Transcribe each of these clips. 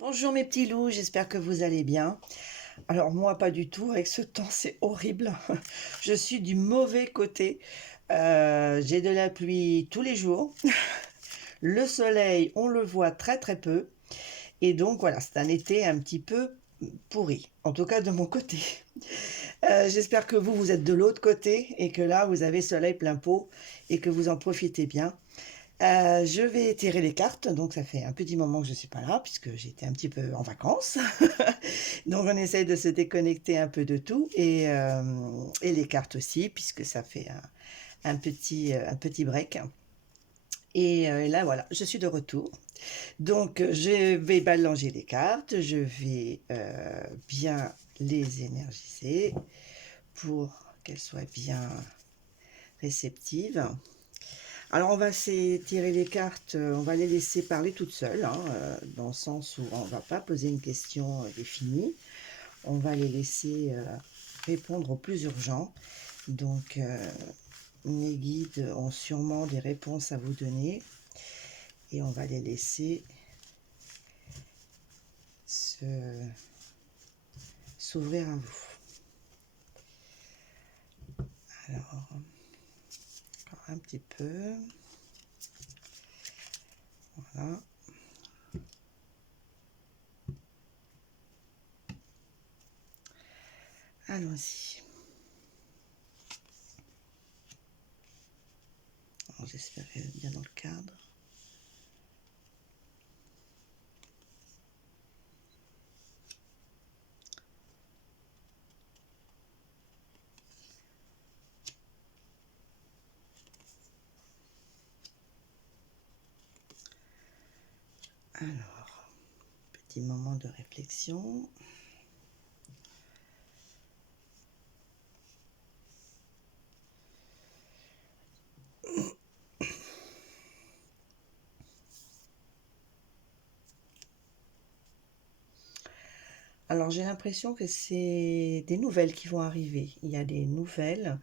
Bonjour mes petits loups, j'espère que vous allez bien. Alors moi pas du tout, avec ce temps c'est horrible. Je suis du mauvais côté. J'ai de la pluie tous les jours. Le soleil, on le voit très très peu. Et donc voilà, c'est un été un petit peu pourri, en tout cas de mon côté. J'espère que vous êtes de l'autre côté et que là vous avez soleil plein pot et que vous en profitez bien. Je vais tirer les cartes, donc ça fait un petit moment que je ne suis pas là, puisque j'étais un petit peu en vacances. Donc on essaye de se déconnecter un peu de tout, et les cartes aussi, puisque ça fait un petit break. Et là voilà, je suis de retour. Donc je vais balancer les cartes, je vais bien les énergiser pour qu'elles soient bien réceptives. Alors on va tirer les cartes, on va les laisser parler toutes seules, hein, dans le sens où on ne va pas poser une question définie, on va les laisser répondre au plus urgent. Donc mes guides ont sûrement des réponses à vous donner et on va les laisser s'ouvrir à vous. Alors, encore un petit peu. Voilà. Allons-y. J'espère bien dans le cadre. Alors, petit moment de réflexion. Alors j'ai l'impression que c'est des nouvelles qui vont arriver. Il y a des nouvelles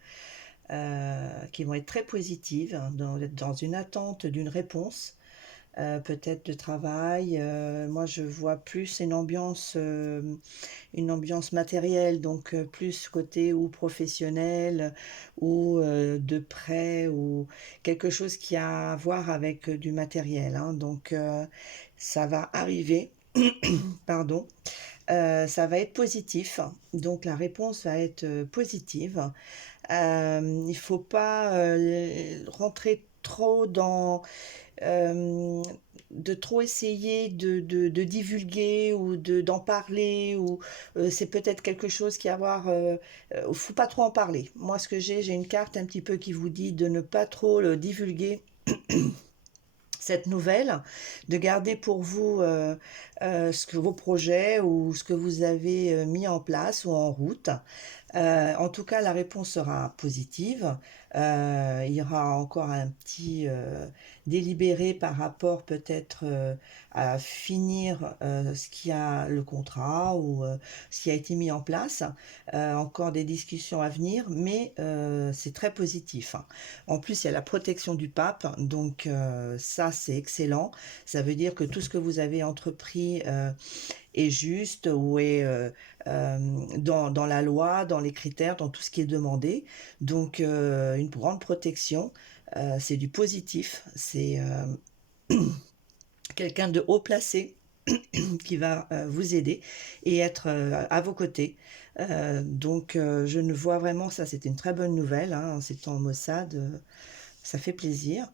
qui vont être très positives, hein, dans une attente d'une réponse, peut-être de travail. Moi je vois plus une ambiance matérielle, donc plus côté ou professionnel ou de prêt ou quelque chose qui a à voir avec du matériel, hein. Donc ça va arriver, pardon. Ça va être positif, donc la réponse va être positive. Il ne faut pas rentrer trop dans, euh, de trop essayer de divulguer ou d'en parler, ou c'est peut-être quelque chose qui a à voir, faut pas trop en parler. Moi ce que j'ai une carte un petit peu qui vous dit de ne pas trop le divulguer, cette nouvelle, de garder pour vous vos projets ou ce que vous avez mis en place ou en route. En tout cas, la réponse sera positive. Il y aura encore un petit délibéré par rapport peut-être à finir ce qui a le contrat ou ce qui a été mis en place. Encore des discussions à venir, mais c'est très positif, hein. En plus, il y a la protection du pape, donc ça c'est excellent. Ça veut dire que tout ce que vous avez entrepris est juste ou est dans la loi, dans les critères, dans tout ce qui est demandé. Donc une grande protection, c'est du positif, c'est quelqu'un de haut placé qui va vous aider et être à vos côtés. Donc je ne vois vraiment, ça c'est une très bonne nouvelle, hein, c'est en Mossad, ça fait plaisir.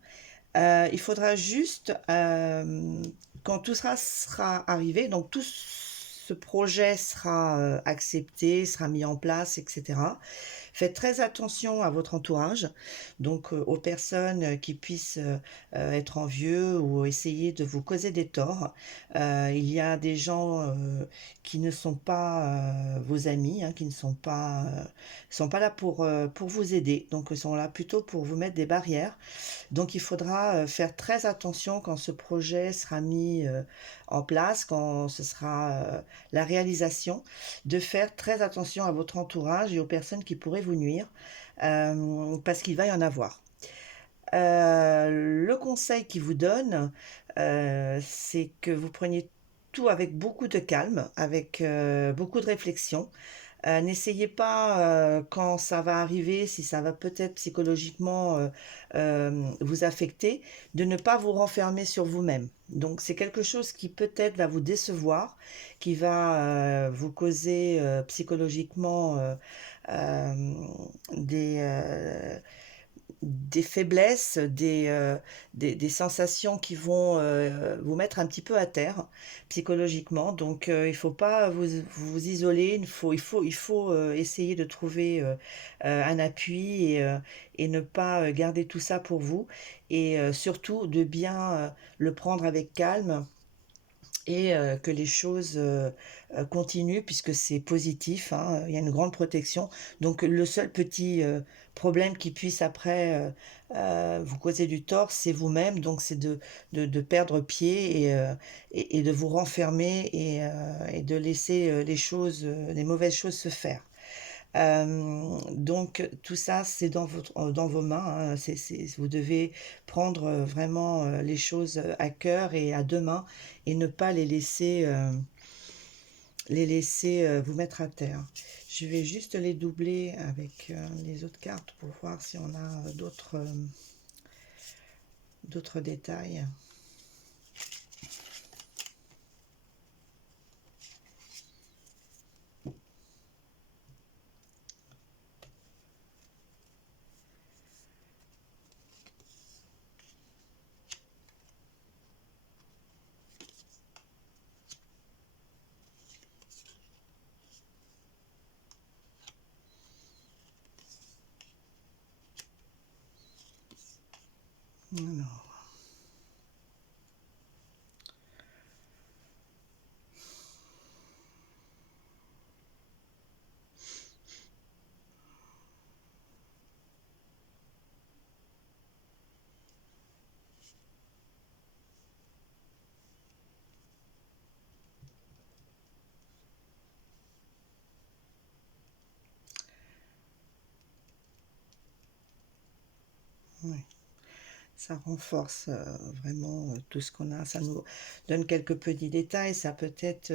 Il faudra juste, quand tout sera arrivé, donc tout ce projet sera accepté, sera mis en place, etc. Faites très attention à votre entourage, donc aux personnes qui puissent être envieux ou essayer de vous causer des torts. Il y a des gens qui ne sont pas vos amis, hein, qui ne sont pas là pour vous aider, donc ils sont là plutôt pour vous mettre des barrières. Donc il faudra faire très attention quand ce projet sera mis en place, quand ce sera la réalisation, de faire très attention à votre entourage et aux personnes qui pourraient vous nuire, parce qu'il va y en avoir. Le conseil qu'il vous donne, c'est que vous preniez tout avec beaucoup de calme, avec beaucoup de réflexion. N'essayez pas, quand ça va arriver, si ça va peut-être psychologiquement vous affecter, de ne pas vous renfermer sur vous-même. Donc c'est quelque chose qui peut-être va vous décevoir, qui va vous causer psychologiquement euh, des, des faiblesses, des sensations qui vont vous mettre un petit peu à terre psychologiquement. Donc il ne faut pas vous isoler, il faut essayer de trouver un appui et ne pas garder tout ça pour vous. Et surtout de bien le prendre avec calme et que les choses continuent puisque c'est positif, hein, il y a une grande protection. Donc le seul petit problème qui puisse après vous causer du tort, c'est vous-même. Donc c'est de perdre pied et de vous renfermer et de laisser les choses, les mauvaises choses se faire. Donc tout ça, c'est dans vos mains, hein. Vous devez prendre vraiment les choses à cœur et à deux mains et ne pas les laisser vous mettre à terre. Je vais juste les doubler avec les autres cartes pour voir si on a d'autres détails. Alors, oui. Ça renforce vraiment tout ce qu'on a. Ça nous donne quelques petits détails. Ça peut être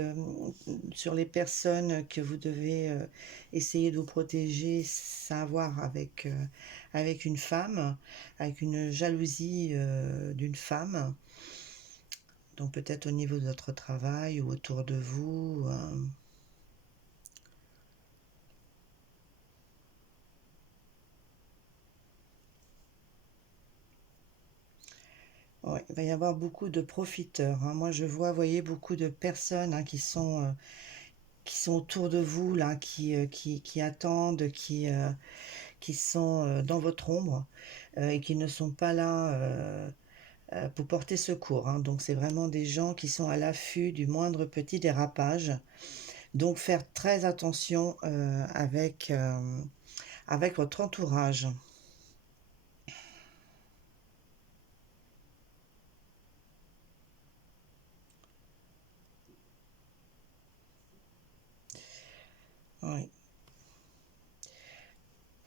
sur les personnes que vous devez essayer de vous protéger, ça a à voir avec une femme, avec une jalousie d'une femme. Donc peut-être au niveau de votre travail ou autour de vous. Ouais, il va y avoir beaucoup de profiteurs, hein. Moi, je vois, vous voyez, beaucoup de personnes hein, qui sont autour de vous, là, qui attendent, qui sont dans votre ombre et qui ne sont pas là pour porter secours, hein. Donc, c'est vraiment des gens qui sont à l'affût du moindre petit dérapage. Donc, faire très attention avec votre entourage. Oui.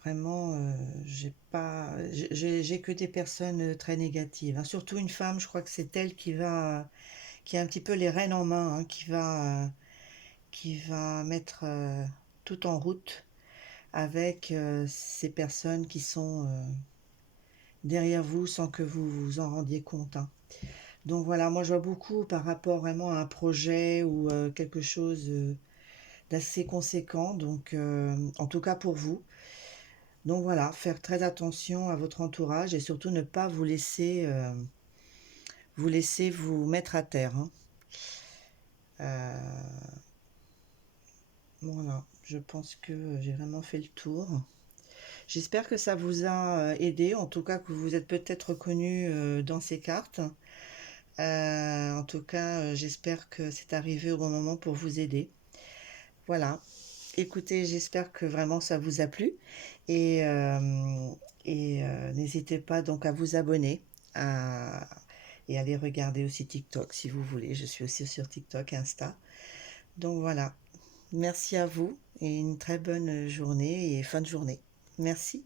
Vraiment, j'ai que des personnes très négatives, hein. Surtout une femme, je crois que c'est elle qui a un petit peu les rênes en main, hein, qui va mettre tout en route avec ces personnes qui sont derrière vous sans que vous vous en rendiez compte, hein. Donc voilà, moi je vois beaucoup par rapport vraiment à un projet ou quelque chose d'assez conséquent, donc en tout cas pour vous. Donc voilà, faire très attention à votre entourage et surtout ne pas vous laisser vous mettre à terre, hein. Euh, voilà, je pense que j'ai vraiment fait le tour. J'espère que ça vous a aidé, en tout cas que vous êtes peut-être reconnu dans ces cartes. En tout cas, j'espère que c'est arrivé au bon moment pour vous aider. Voilà. Écoutez, j'espère que vraiment ça vous a plu et, n'hésitez pas donc à vous abonner à- et aller regarder aussi TikTok si vous voulez. Je suis aussi sur TikTok, Insta. Donc voilà. Merci à vous et une très bonne journée et fin de journée. Merci.